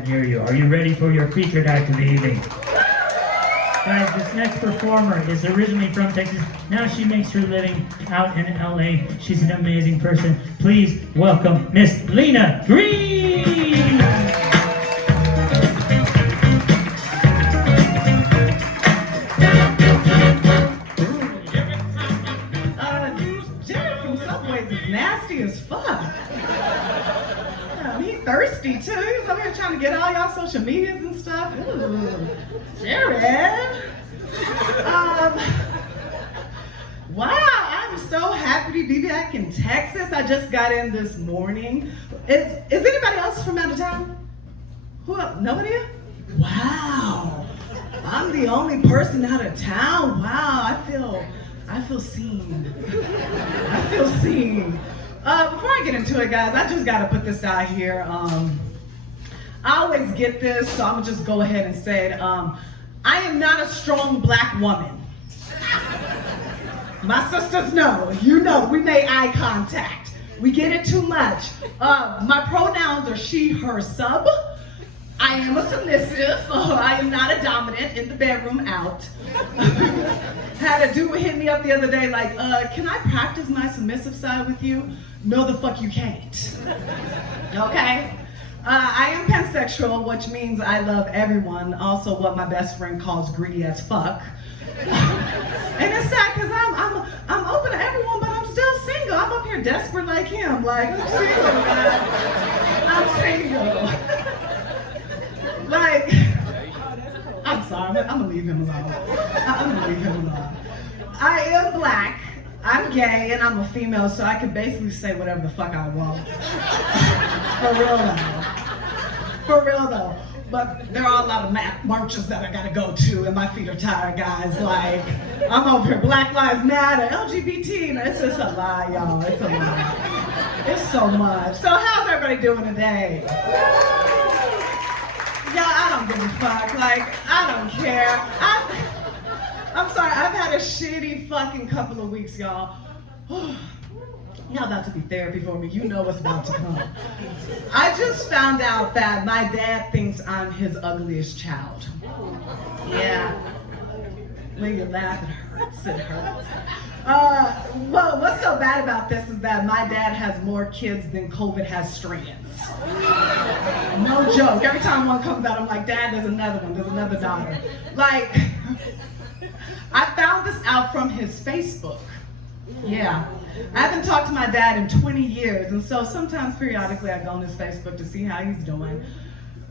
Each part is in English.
can't hear you. Are you ready for your featured act of the evening? Guys, this next performer is originally from Texas. Now she makes her living out in LA. She's an amazing person. Please welcome Miss Lina Green! Nasty as fuck. He thirsty too. He was over here trying to get all y'all social medias and stuff. Ooh, Jared. Wow, I'm so happy to be back in Texas. I just got in this morning. Is anybody else from out of town? Who else? Nobody? Wow. I'm the only person out of town. Wow, I feel seen. I feel seen. Before I get into it, guys, I just gotta put this out here. I always get this, so I'm gonna just go ahead and say it. I am not a strong black woman. My sisters know, you know, we made eye contact. We get it too much. My pronouns are she, her, sub. I am a submissive. I am not a dominant in the bedroom out. Had a dude hit me up the other day like, can I practice my submissive side with you? No, the fuck you can't. Okay? I am pansexual, which means I love everyone. Also what my best friend calls greedy as fuck. And it's sad because I'm open to everyone, but I'm still single. I'm up here desperate like him. Like, I'm single, guys. I'm single. Like, I'm sorry, I'm gonna leave him alone. I'm gonna leave him alone. I am black, I'm gay, and I'm a female, so I can basically say whatever the fuck I want. For real though. But there are a lot of marches that I gotta go to, and my feet are tired, guys. Like, I'm over here, Black Lives Matter, LGBT, it's just a lie, y'all, it's a lie. It's so much. So how's everybody doing today? Yeah, I don't give a fuck. Like, I don't care. I'm sorry, I've had a shitty fucking couple of weeks, y'all. Y'all about to be therapy for me. You know what's about to come. I just found out that my dad thinks I'm his ugliest child. Yeah. When you laugh, it hurts. It hurts. Well, what's so bad about this is that my dad has more kids than COVID has strands. No joke. Every time one comes out, I'm like, Dad, there's another one. There's another daughter. Like, I found this out from his Facebook. Yeah. I haven't talked to my dad in 20 years, and so sometimes periodically I go on his Facebook to see how he's doing.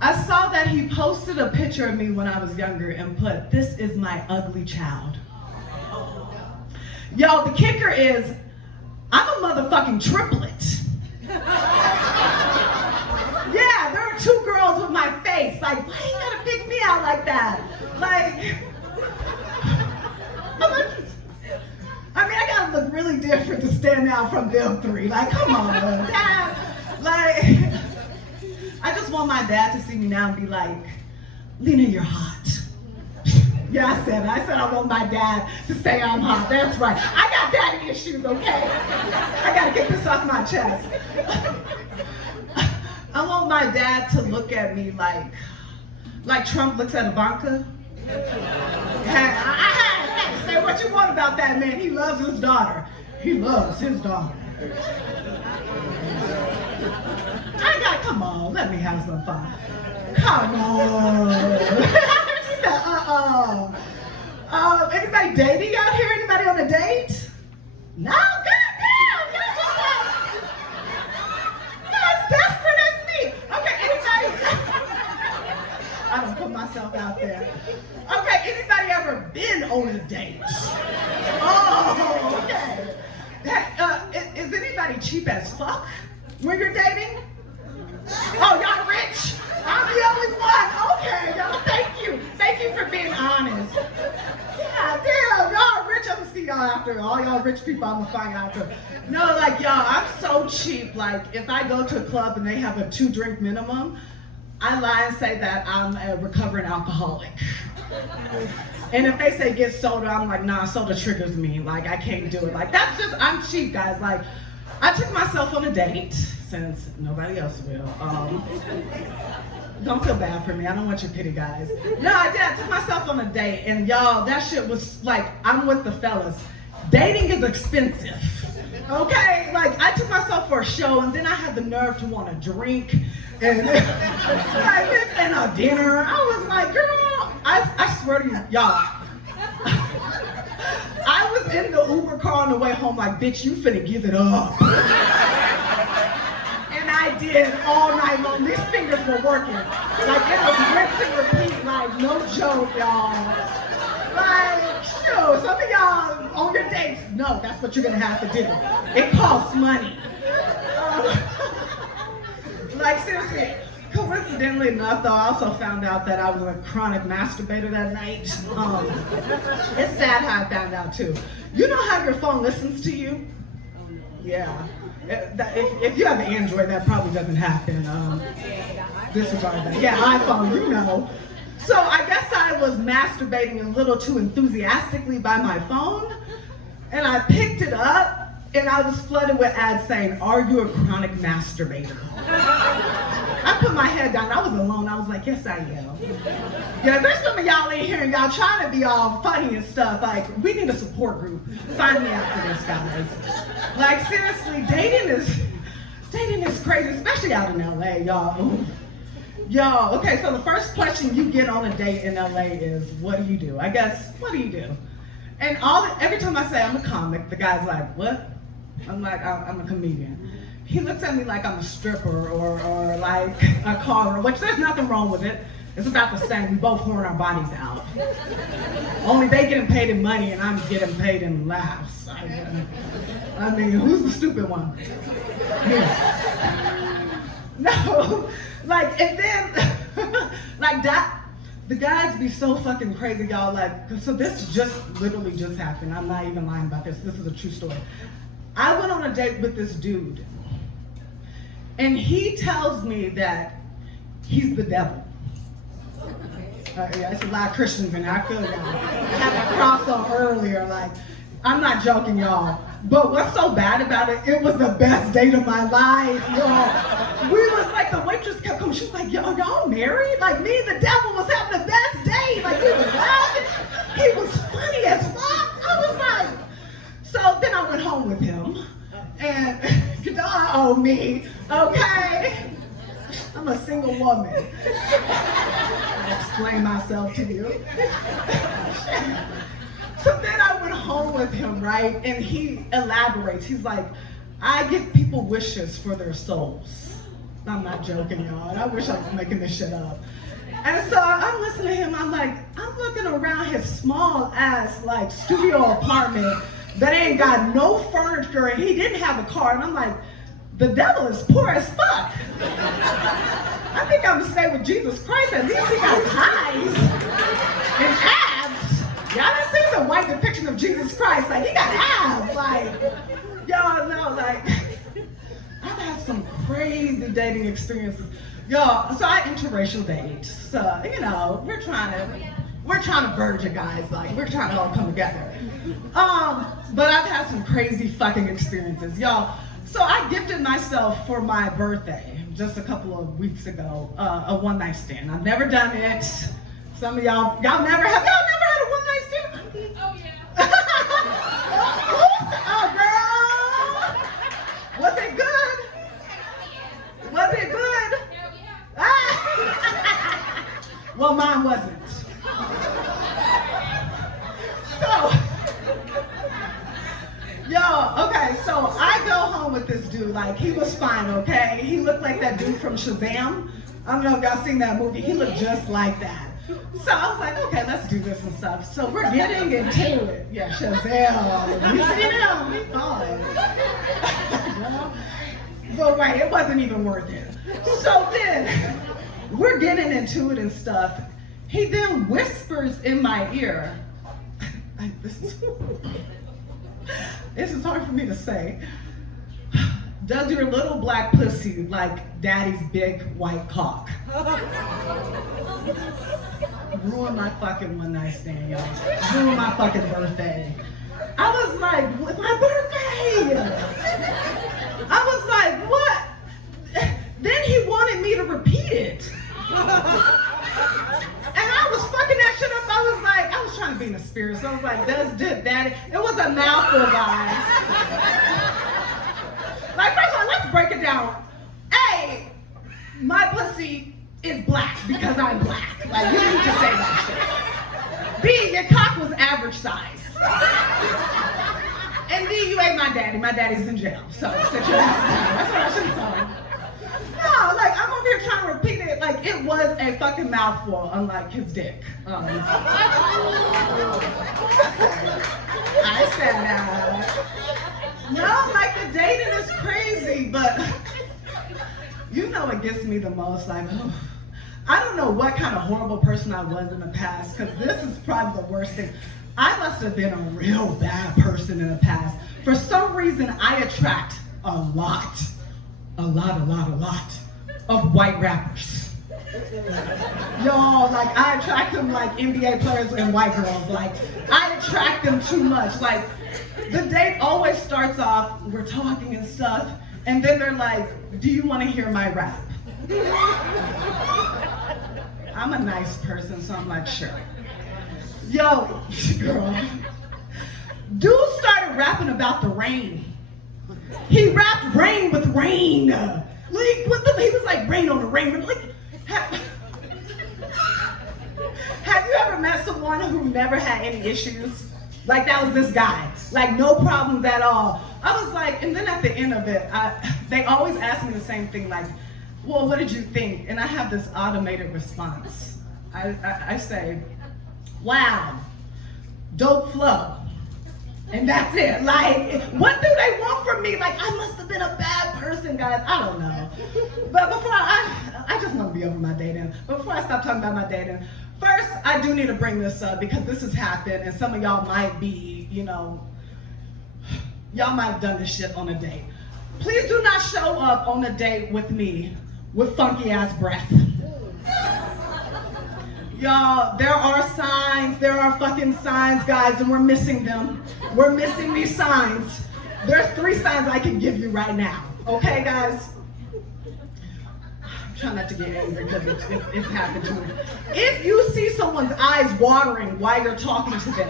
I saw that he posted a picture of me when I was younger and put, "This is my ugly child." Yo, the kicker is, I'm a motherfucking triplet. Yeah, there are two girls with my face. Like, why you gotta pick me out like that? Like, I mean, I gotta look really different to stand out from them three. Like, come on, Dad. Like, I just want my dad to see me now and be like, Lina, you're hot. Yeah, I said it. I said I want my dad to say I'm hot. That's right. I got daddy issues, okay? I gotta get this off my chest. I want my dad to look at me like Trump looks at Ivanka. Say what you want about that man. He loves his daughter. He loves his daughter. Come on, let me have some fun. Come on. She said, anybody dating out here? Anybody on a date? No, goddamn. You're as desperate as me. Okay, anybody? I don't put myself out there. Okay, anybody ever been on a date? Oh, okay. Is anybody cheap as fuck when you're dating? Oh, y'all rich? I'm the only one. Okay, y'all, thank you. Thank you for being honest. Yeah, damn, y'all rich. I'm gonna see y'all after. All y'all rich people, I'm gonna find out after. No, like, y'all, I'm so cheap. Like, if I go to a club and they have a 2-drink minimum, I lie and say that I'm a recovering alcoholic. And if they say get soda, I'm like, nah, soda triggers me. Like, I can't do it. Like, that's just, I'm cheap, guys. Like, I took myself on a date, since nobody else will. Don't feel bad for me. I don't want your pity, guys. No, I did. I took myself on a date, and y'all, that shit was like, I'm with the fellas. Dating is expensive. Okay? Like, I took myself for a show, and then I had the nerve to want to drink and, and a dinner. I was like, girl, I swear to you, y'all. I was in the Uber car on the way home like, bitch, you finna give it up. I did all night long. These fingers were working. Like, it was rinse and repeat, like, no joke, y'all. Like, shoot, some of y'all on your dates, no, that's what you're gonna have to do. It costs money. Like, seriously, coincidentally enough, though, I also found out that I was a chronic masturbator that night. It's sad how I found out, too. You know how your phone listens to you? Yeah. If you have an Android, that probably doesn't happen. Disregard that. Yeah, iPhone, you know. So I guess I was masturbating a little too enthusiastically by my phone, and I picked it up, and I was flooded with ads saying, "Are you a chronic masturbator?" I put my head down. I was alone. I was like, yes, I am. Yeah, there's some of y'all in here and y'all trying to be all funny and stuff. Like, we need a support group. Sign me up for this, guys. Like, seriously, dating is crazy, especially out in LA, y'all. Ooh. Y'all, okay, so the first question you get on a date in LA is, what do you do? I guess, what do you do? And every time I say I'm a comic, the guy's like, what? I'm like, I'm a comedian. He looks at me like I'm a stripper or like a caller, which there's nothing wrong with it. It's about the same. We both horn our bodies out. Only they getting paid in money and I'm getting paid in laughs. I mean, who's the stupid one? Me. No, like, and then, like that, the guys be so fucking crazy, y'all. Like, so this literally just happened. I'm not even lying about this. This is a true story. I went on a date with this dude. And he tells me that he's the devil. Yeah, it's a lot of Christians in there. I feel y'all. I had that crossover earlier. Like, I'm not joking, y'all. But what's so bad about it? It was the best date of my life, y'all. We was like, the waitress kept coming. She was like, yo, y'all married? Like, me and the devil was having the best date. Like, we was laughing. He was funny as fuck. I was like, so then I went home with him. And God owe me, okay? I'm a single woman. I'll explain myself to you. So then I went home with him, right? And he elaborates. He's like, I give people wishes for their souls. I'm not joking, y'all. And I wish I was making this shit up. And so I'm listening to him. I'm like, I'm looking around his small ass like studio apartment that ain't got no furniture, and he didn't have a car. And I'm like, the devil is poor as fuck. I think I'm gonna stay with Jesus Christ. At least he got thighs and abs. Y'all done seen the white depiction of Jesus Christ. Like, he got abs. Like, y'all know, like, I've had some crazy dating experiences. Y'all, so I interracial date. So, you know, we're trying to verge it, guys. Like, we're trying to all come together. But I've had some crazy fucking experiences, y'all. So I gifted myself for my birthday just a couple of weeks ago, a one-night stand. I've never done it. Some of y'all never had a one-night stand? Oh yeah. Oh girl, was it good? Was it good? Yeah. Well, mine wasn't. So, yo, okay, so I go home with this dude, like, he was fine, okay? He looked like that dude from Shazam. I don't know if y'all seen that movie. He looked just like that. So I was like, okay, let's do this and stuff. So we're getting into it. Yeah, Shazam. You see him? He fine. But wait, it wasn't even worth it. So then, we're getting into it and stuff. He then whispers in my ear, this is hard for me to say. Does your little black pussy like daddy's big white cock? Ruin my fucking one night stand, y'all. Ruin my fucking birthday. I was like, my birthday! I was like, what? Then he wanted me to repeat it. And I was fucking that shit up. I was trying to be in the spirit. So I was like, did that. It was a mouthful, guys. Like, first of all, let's break it down. A, my pussy is black because I'm black. Like, you need to say that shit. B, your cock was average size. And D, you ain't my daddy. My daddy's in jail. So, sit your ass down. That's what I should have told. No, like, I'm over here trying to repeat it. Like, it was a fucking mouthful, unlike his dick. I said that. No, like, the dating is crazy, but you know what gets me the most? Like, I don't know what kind of horrible person I was in the past, because this is probably the worst thing. I must have been a real bad person in the past. For some reason, I attract a lot of white rappers. Y'all, like, I attract them like NBA players and white girls. Like, I attract them too much. Like, the date always starts off, we're talking and stuff, and then they're like, do you want to hear my rap? I'm a nice person, so I'm like, sure. Yo, girl, dude started rapping about the rain. He rapped rain with rain. Like, what the, he was like, rain on the rain. Like, have you ever met someone who never had any issues? Like, that was this guy. Like, no problems at all. I was like, and then at the end of it, they always ask me the same thing, like, well, what did you think? And I have this automated response. I say, wow, dope flow. And that's it. Like, what do they want from me? Like, I must have been a bad person, guys. I don't know. But before I just want to be over my dating. But before I stop talking about my dating, first, I do need to bring this up because this has happened and some of y'all might be, you know, y'all might have done this shit on a date. Please do not show up on a date with me with funky ass breath. Y'all, there are signs, there are fucking signs, guys, and we're missing them. We're missing these signs. There's 3 signs I can give you right now. Okay, guys? I'm trying not to get angry because it's happened to me. If you see someone's eyes watering while you're talking to them,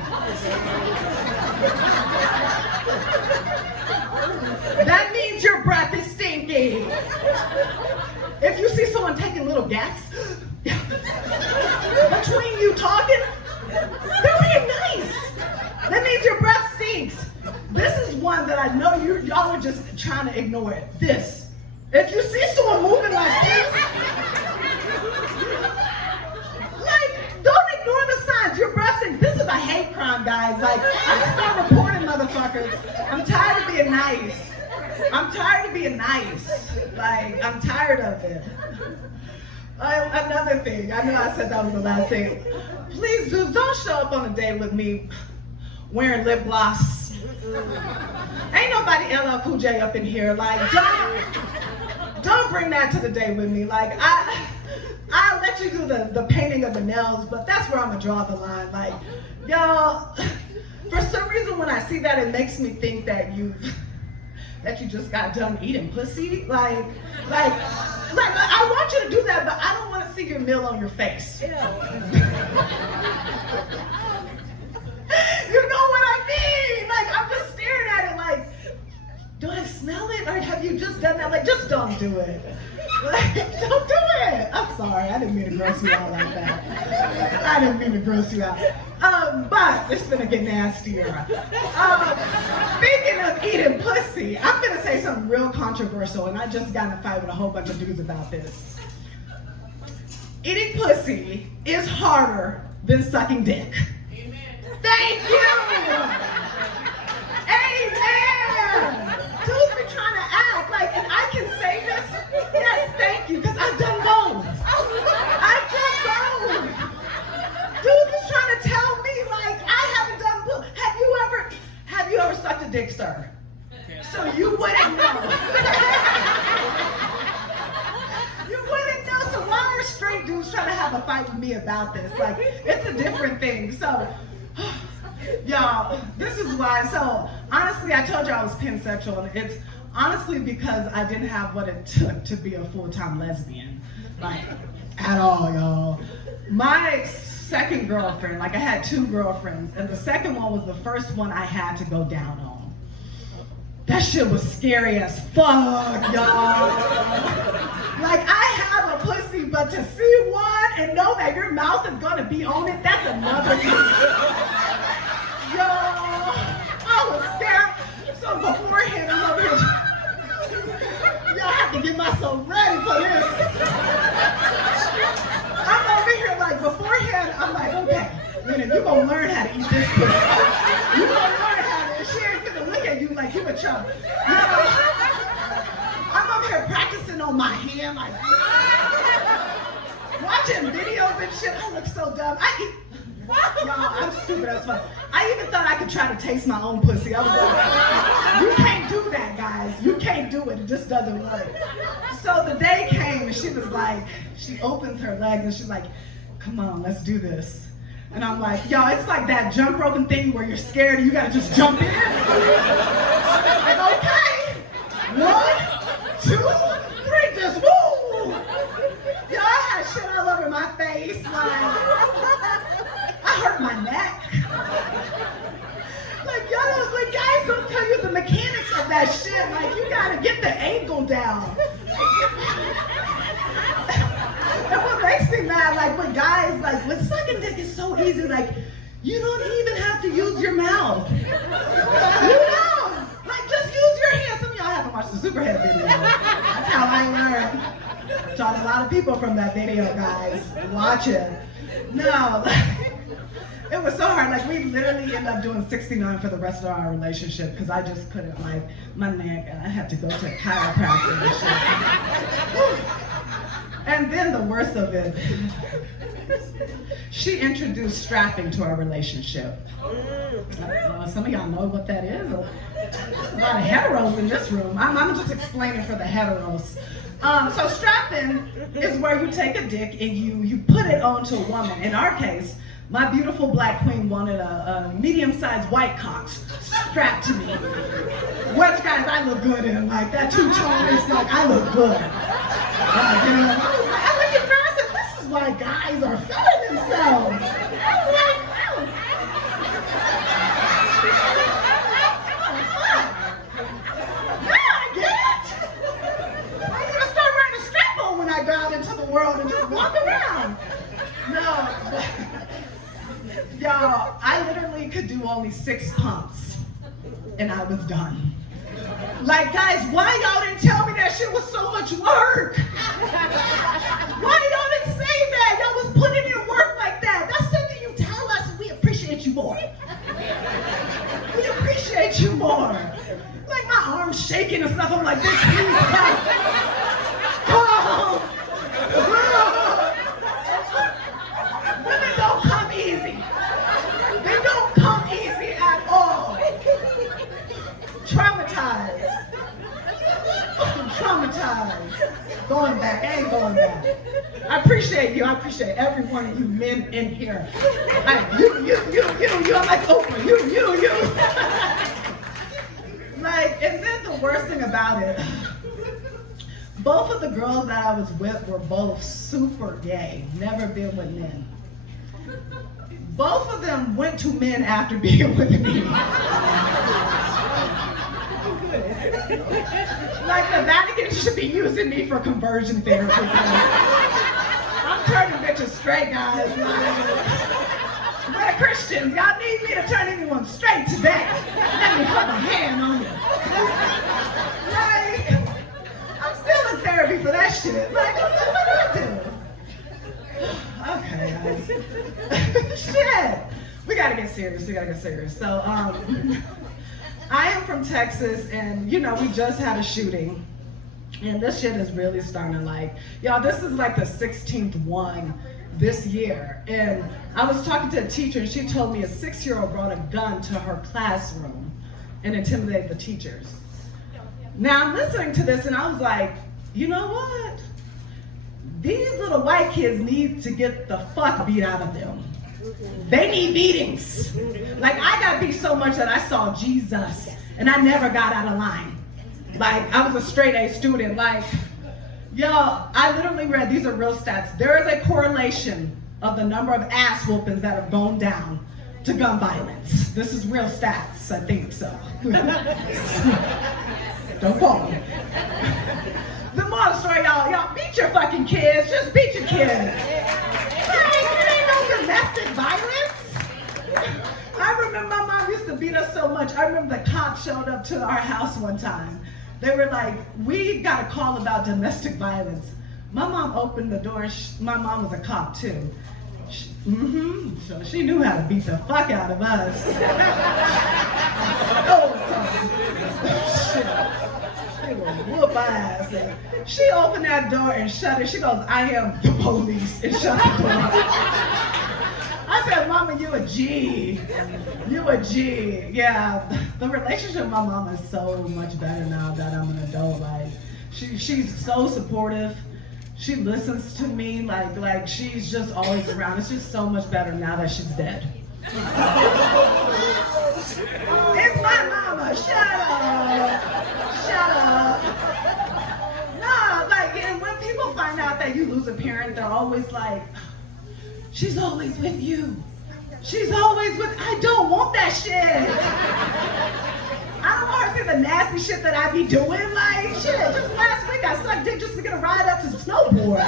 that means your breath is stinky. If you see someone taking little gaps between you talking, they're being nice. That means your breath stinks. This is one that I know y'all are just trying to ignore it. This. If you see someone moving like this, like, don't ignore the signs. Your breath stinks. This is a hate crime, guys. Like, I start reporting motherfuckers. I'm tired of being nice. I'm tired of being nice. Like, I'm tired of it. Another thing, I know I said that was the last thing. Please, dudes, don't show up on a date with me wearing lip gloss. Ain't nobody LL Cool J up in here. Like, don't bring that to the date with me. Like, I'll let you do the painting of the nails, but that's where I'm gonna draw the line. Like, y'all, for some reason when I see that, it makes me think that you just got done eating pussy. Like, I want you to do that, but I don't want to see your meal on your face. You know what I mean? Like, I'm just staring at it like, do I smell it? Or have you just done that? Like, just don't do it. Like, don't do it. I'm sorry, I didn't mean to gross you out like that. I didn't mean to gross you out. But it's gonna get nastier. Speaking of eating pussy, I'm gonna say something real controversial, and I just got in a fight with a whole bunch of dudes about this. Eating pussy is harder than sucking dick. Amen. Thank you. Amen. Dudes be trying to act like, and I can say this. Yes, thank you, because I've done both. I've done both. Dudes is trying to tell me like I haven't done both. Have you ever sucked a dick, sir? So you wouldn't know. You wouldn't know. So why are straight dudes trying to have a fight with me about this? Like, it's a different thing. So, y'all, this is why. So, honestly, I told you I was pansexual, and it's honestly because I didn't have what it took to be a full-time lesbian. Like, at all, y'all. My second girlfriend, like I had 2 girlfriends, and the second one was the first one I had to go down on. That shit was scary as fuck, y'all. Like, I have a pussy, but to see one and know that your mouth is gonna be on it, that's another thing. Y'all, I was scared. So beforehand, I'm over here. Y'all have to get myself ready for this. I'm over here like beforehand, I'm like, okay, Lina, you gonna learn how to eat this pussy. You gonna learn how to, she ain't gonna look at you like you a chump. You know, I'm over here practicing on my hand, like, watching videos and shit. I look so dumb. Y'all, I'm stupid as fuck. I even thought I could try to taste my own pussy. I was like, you can't do that, guys. You can't do it. It just doesn't work. So the day came and she was like, she opens her legs and she's like, come on, let's do this. And I'm like, yo, it's like that jump roping thing where you're scared and you gotta just jump in. Like, okay. 1, 2, 3, just woo. Yo, I had shit all over my face. Like, I hurt my neck. Like, y'all, like, guys don't tell you the mechanics of that shit. Like, you gotta get the ankle down. And what makes me mad, like, with guys, like, with sucking dick is so easy. Like, you don't even have to use your mouth. You know? Like, just use your hands. Some of y'all haven't watched the Superhead video. That's how I learned. Taught a lot of people from that video, guys. Watch it. No, it was so hard. Like, we literally ended up doing 69 for the rest of our relationship because I just couldn't, like, my neck, and I had to go to a chiropractor and shit. And then the worst of it, she introduced strapping to our relationship. Some of y'all know what that is. A lot of heteros in this room. I'm just explaining for the heteros. So strapping is where you take a dick and you put it onto a woman. In our case, my beautiful black queen wanted a medium-sized white cock strapped to me. Which, guys, I look good in. Like, that two-tone is like, I look good. You know, I look at her, I said, this is why guys are feeling themselves. I was like, oh. Yeah, I get it. I'm gonna start wearing a strap on when I go out into the world and just walk around. No, y'all, I literally could do only 6 pumps and I was done. Like, guys, why y'all didn't tell me that shit was so much work? Why y'all didn't say that? Y'all was putting in work like that. That's something you tell us and we appreciate you more. We appreciate you more. Like, my arm's shaking and stuff. I'm like, this please come. Come. Women don't come easy. They don't come easy at all. Traumatized. Fucking traumatized. Going back, I ain't going back. I appreciate you. I appreciate every one of you men in here. You. I'm like Oprah. You. Like, and then the worst thing about it, both of the girls that I was with were both super gay, never been with men. Both of them went to men after being with me. Like, the Vatican should be using me for conversion therapy. I'm turning bitches straight, guys. We're Christians. Y'all need me to turn anyone straight today. Let me put my hand on you. Like, I'm still in therapy for that shit. Like, what do I do? Okay, guys. Shit. We gotta get serious. So, I am from Texas, and you know, we just had a shooting, and this shit is really starting to, like, y'all, this is like the 16th one this year. And I was talking to a teacher, and she told me a 6-year-old brought a gun to her classroom and intimidated the teachers. Now I'm listening to this, and I was like, you know what? These little white kids need to get the fuck beat out of them. They need beatings. Like, I got beat so much that I saw Jesus and I never got out of line. Like, I was a straight A student. Like, Y'all, I literally read, these are real stats. There is a correlation of the number of ass whoopings that have gone down to gun violence. This is real stats, I think so. Don't quote me. The moral story, y'all beat your fucking kids, just beat your kids. There ain't no domestic violence. I remember my mom used to beat us so much. I remember the cops showed up to our house one time. They were like, we got a call about domestic violence. My mom opened the door, and my mom was a cop too. So she knew how to beat the fuck out of us. She will whoop our ass. And she opened that door and shut it. She goes, I am the police, and shut the door. I said, Mama, you a G. You a G. Yeah, the relationship with my mom is so much better now that I'm an adult. Like, she's so supportive. She listens to me, like she's just always around. It's just so much better now that she's dead. It's my mama, shut up. Shut up. No, like, and when people find out that you lose a parent, they're always like, she's always with you. She's always with, I don't want that shit. I don't want her to see the nasty shit that I be doing. Like, shit, just last week I sucked dick just to get a ride up to snowboard.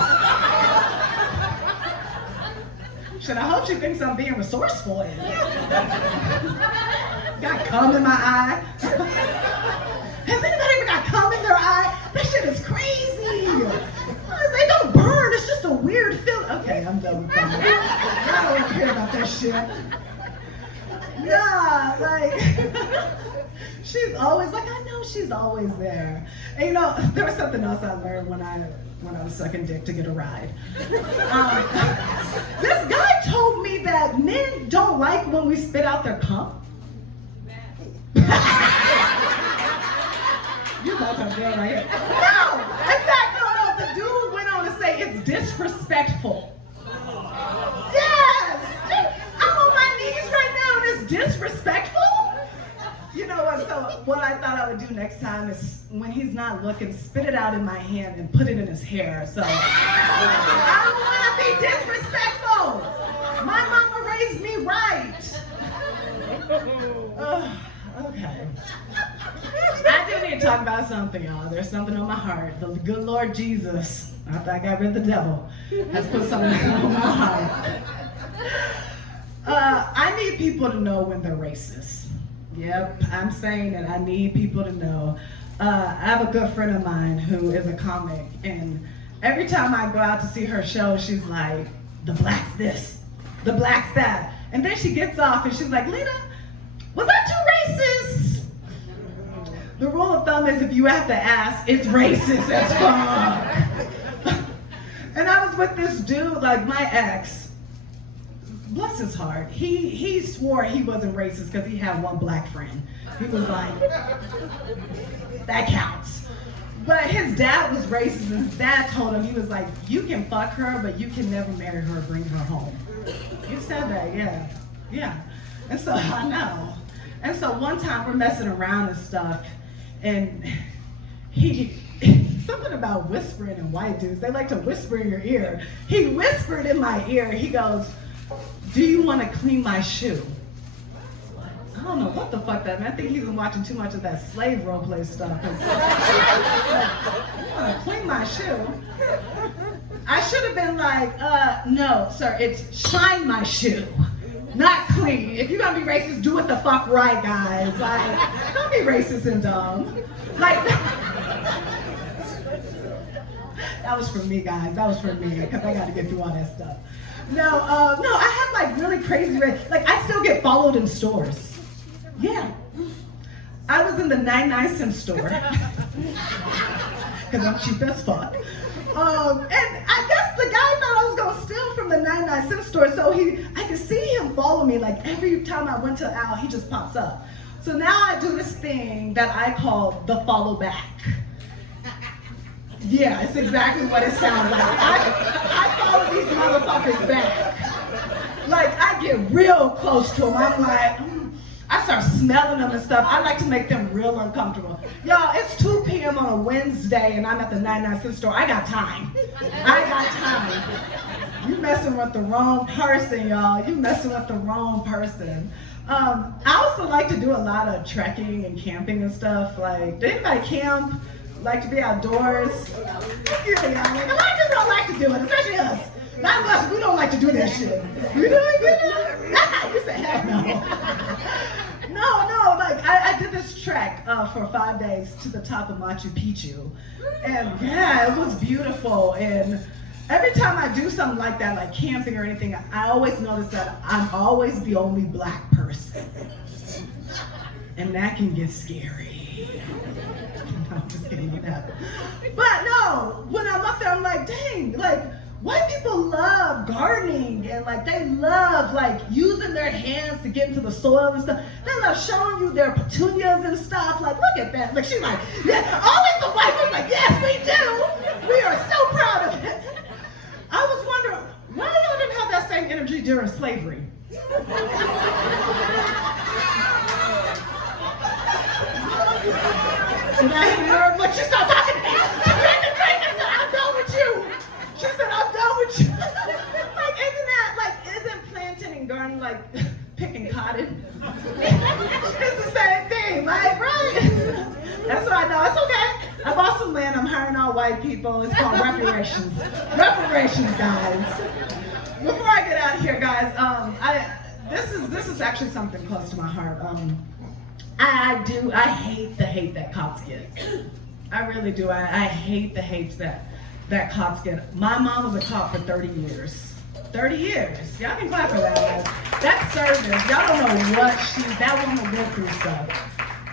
Shit, I hope she thinks I'm being resourceful. Got cum in my eye. Has anybody ever got cum in their eye? That shit is crazy. They don't burn, it's just a weird feeling. Okay, I'm done with that. I don't care about that shit. Nah, like, she's always, like, I know she's always there. And you know, there was something else I learned when I was sucking dick to get a ride. This guy told me that men don't like when we spit out their cum. You love that girl right here. No! In fact, no, the dude went on to say it's disrespectful. Yes! I'm on my knees right now and it's disrespectful? You know what, so what I thought I would do next time is when he's not looking, spit it out in my hand and put it in his hair. So, I don't want to be disrespectful. My mama raised me right. Okay. I do need to talk about something, y'all. There's something on my heart. The good Lord Jesus, after I got rid of the devil, has put something on my heart. I need people to know when they're racist. Yep, I'm saying that I need people to know. I have a good friend of mine who is a comic, and every time I go out to see her show, she's like, the black's this, the black's that. And then she gets off and she's like, Lina, was that too racist? The rule of thumb is if you have to ask, it's racist as fuck. And I was with this dude, like my ex, bless his heart, he swore he wasn't racist because he had one black friend. He was like, that counts. But his dad was racist and his dad told him, he was like, you can fuck her, but you can never marry her or bring her home. He said that, yeah. And so I know. And so one time we're messing around and stuff, and he, something about whispering in white dudes, they like to whisper in your ear. He whispered in my ear, he goes, do you want to clean my shoe? I don't know what the fuck that meant. I think he's been watching too much of that slave roleplay stuff. You want to clean my shoe? I should have been like, no, sir, it's shine my shoe. Not clean. If you're gonna be racist, do it the fuck right, guys. Like, don't be racist and dumb. Like, that was for me, guys. That was for me, because I got to get through all that stuff. No, I have like really crazy, like I still get followed in stores. Yeah. I was in the 99-cent store, because I'm cheap as fuck. And I guess the guy thought I was gonna steal from the 99-cent store, so I could see him follow me. Like every time I went to the aisle, he just pops up. So now I do this thing that I call the follow back. Yeah, it's exactly what it sounds like. I follow these motherfuckers back. Like I get real close to them. I'm like, I start smelling them and stuff. I like to make them real uncomfortable. Y'all, it's 2 p.m. on a Wednesday and I'm at the 99-cent store. I got time. I got time. You messing with the wrong person, y'all. You messing with the wrong person. I also like to do a lot of trekking and camping and stuff. Like, did anybody camp? Like to be outdoors? Yeah, like, a lot of people don't like to do it, especially us. Not us, we don't like to do that shit. You know what I mean? You say, hell no. No, like I did this trek for 5 days to the top of Machu Picchu. And yeah, it was beautiful. And every time I do something like that, like camping or anything, I always notice that I'm always the only black person. And that can get scary. No, I'm just kidding on that. But no, when I'm up there, I'm like, dang, like, white people love gardening and like they love like using their hands to get into the soil and stuff. They love showing you their petunias and stuff. Like, look at that. Like, she's like, yeah, always the white people like, yes, we do. We are so proud of it. I was wondering, why y'all didn't have that same energy during slavery? Did I hear? But she stopped talking to me. She drank the drink and said, I'm done with you. She said, I'm done with you. Like, isn't that, like, isn't planting and gardening like picking cotton? It's the same thing, like, right? That's what I know. It's okay. I bought some land. I'm hiring all white people. It's called reparations. Reparations, guys. Before I get out of here, guys, this is actually something close to my heart. I hate the hate that cops get. I really do. I hate the hates that cops get. My mom was a cop for 30 years. 30 years. Y'all can clap for that. That's service. Y'all don't know what that woman went through stuff.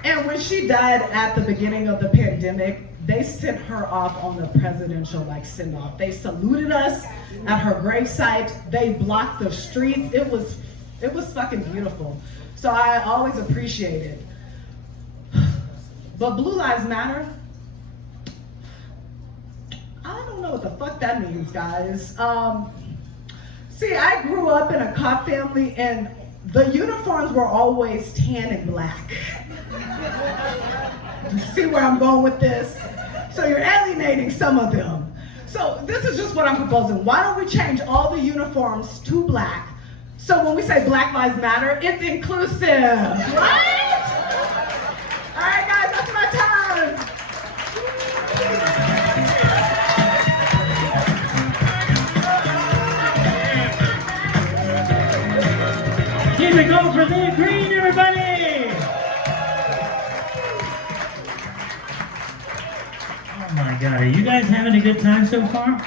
And when she died at the beginning of the pandemic, they sent her off on the presidential send-off. They saluted us at her gravesite. They blocked the streets. It was fucking beautiful. So I always appreciate it. But Blue Lives Matter, I don't know what the fuck that means, guys. See, I grew up in a cop family and the uniforms were always tan and black. You see where I'm going with this? So you're alienating some of them. So this is just what I'm proposing. Why don't we change all the uniforms to black? So when we say Black Lives Matter, it's inclusive, right? All right, guys, that's my time. Keep it going for the green, everybody! Oh my God, are you guys having a good time so far?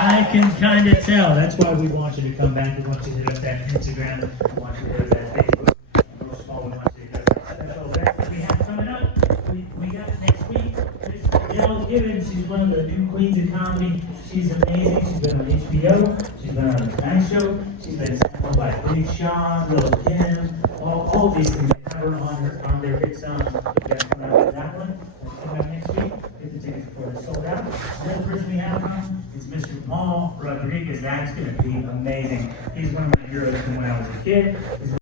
I can kind of tell. That's why we want you to come back. We want you to hit up that Instagram. We want you to hit up that Facebook. And most of all, we want you to hit up that special event that we have coming up. We got it next week. This Jill Gibbons, she's one of the new queens of comedy. She's amazing. She's been on HBO. She's been on The Tonight Show. She's been sampled by Big Sean, Lil Kim, all these things. They have her on their hit songs. We got coming out with that one. Let's come out next week. Get the tickets before they're sold out. The other person we have on is Mr. Paul Rodriguez. That's going to be amazing. He's one of my heroes from when I was a kid. He's